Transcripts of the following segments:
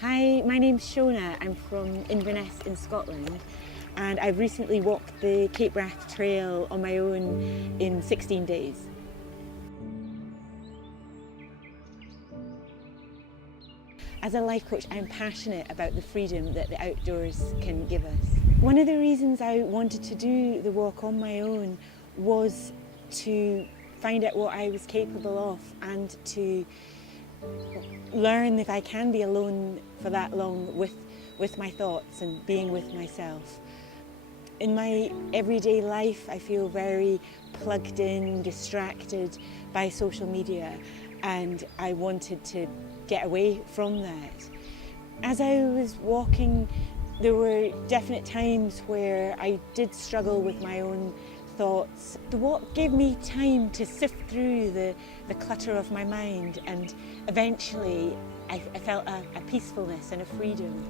Hi, my name's Shona. I'm from Inverness in Scotland, and I've recently walked the Cape Wrath Trail on my own in 16 days. As a life coach, I'm passionate about the freedom that the outdoors can give us. One of the reasons I wanted to do the walk on my own was to find out what I was capable of and to learn if I can be alone for that long with my thoughts and being with myself. In my everyday life, I feel very plugged in, distracted by social media, and I wanted to get away from that. As I was walking, there were definite times where I did struggle with my own thoughts. The walk gave me time to sift through the clutter of my mind, and eventually I felt a peacefulness and a freedom.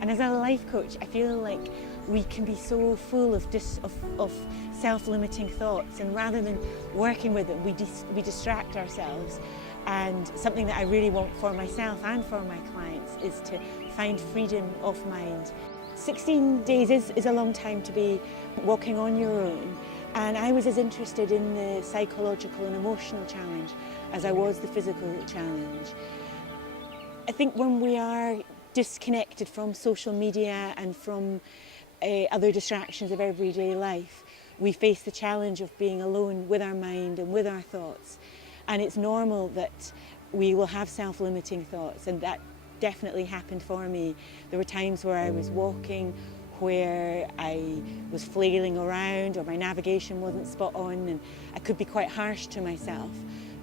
And as a life coach, I feel like we can be so full of self-limiting thoughts, and rather than working with them, we distract ourselves. And something that I really want for myself and for my clients is to find freedom of mind. 16 days is a long time to be walking on your own, and I was as interested in the psychological and emotional challenge as I was the physical challenge. I think when we are disconnected from social media and from other distractions of everyday life, we face the challenge of being alone with our mind and with our thoughts. And it's normal that we will have self-limiting thoughts, and that definitely happened for me. There were times where I was walking where I was flailing around, or my navigation wasn't spot on, and I could be quite harsh to myself.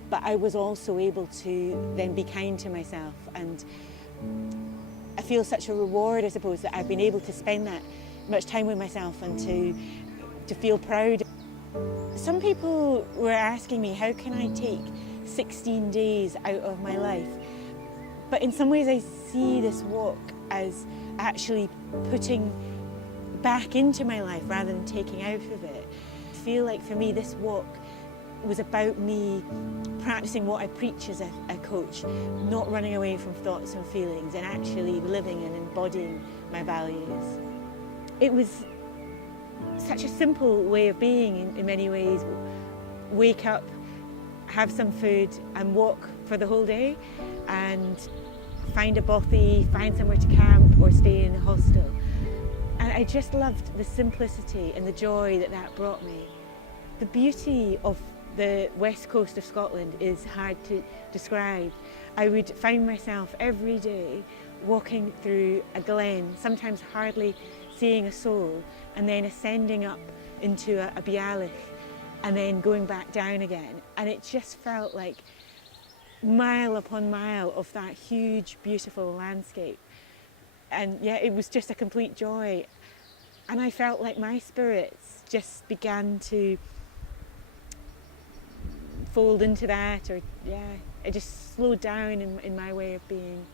But I was also able to then be kind to myself, and I feel such a reward, I suppose, that I've been able to spend that much time with myself and to feel proud. Some people were asking me, how can I take 16 days out of my life? But in some ways I see this walk as actually putting back into my life rather than taking out of it. I feel like for me this walk was about me practicing what I preach as a coach, not running away from thoughts and feelings, and actually living and embodying my values. It was such a simple way of being in many ways. Wake up, have some food and walk for the whole day, and find a bothy, find somewhere to camp or stay in a hostel. And I just loved the simplicity and the joy that brought me. The beauty of the west coast of Scotland is hard to describe. I would find myself every day walking through a glen, sometimes hardly seeing a soul, and then ascending up into a bealach and then going back down again. And it just felt like mile upon mile of that huge, beautiful landscape. And yeah, it was just a complete joy. And I felt like my spirits just began to fold into that, or it just slowed down in my way of being.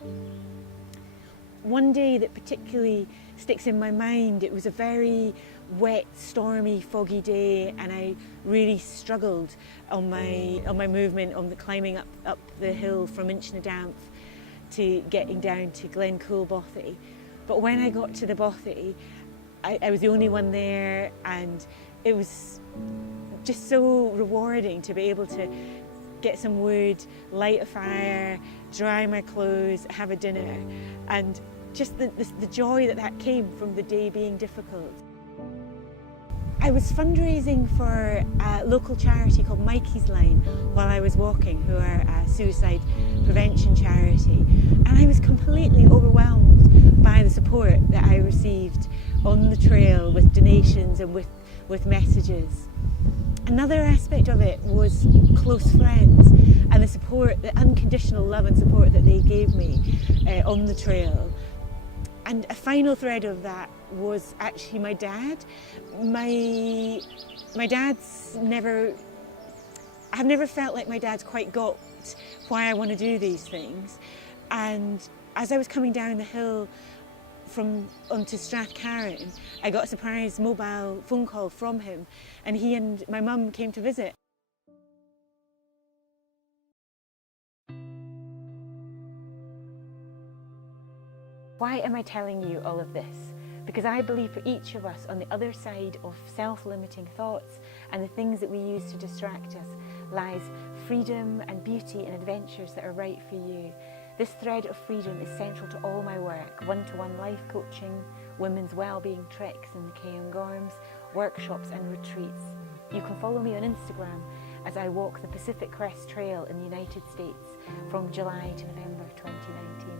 One day that particularly sticks in my mind, it was a very wet, stormy, foggy day, and I really struggled on my movement, on the climbing up the hill from Inchnadamp to getting down to Glencool Bothy. But when I got to the Bothy, I was the only one there, and it was just so rewarding to be able to get some wood, light a fire, dry my clothes, have a dinner, and just the joy that came from the day being difficult. I was fundraising for a local charity called Mikey's Line while I was walking, who are a suicide prevention charity, and I was completely overwhelmed by the support that I received on the trail with donations and with messages. Another aspect of it was close friends and the support, the unconditional love and support that they gave me on the trail. And a final thread of that was actually my dad. My dad's I've never felt like my dad's quite got why I want to do these things. And as I was coming down the hill onto Strathcarron, I got a surprise mobile phone call from him, and he and my mum came to visit. Why am I telling you all of this? Because I believe for each of us on the other side of self-limiting thoughts and the things that we use to distract us lies freedom and beauty and adventures that are right for you. This thread of freedom is central to all my work: one-to-one life coaching, women's wellbeing tricks in the Cairngorms, workshops and retreats. You can follow me on Instagram as I walk the Pacific Crest Trail in the United States from July to November 2019.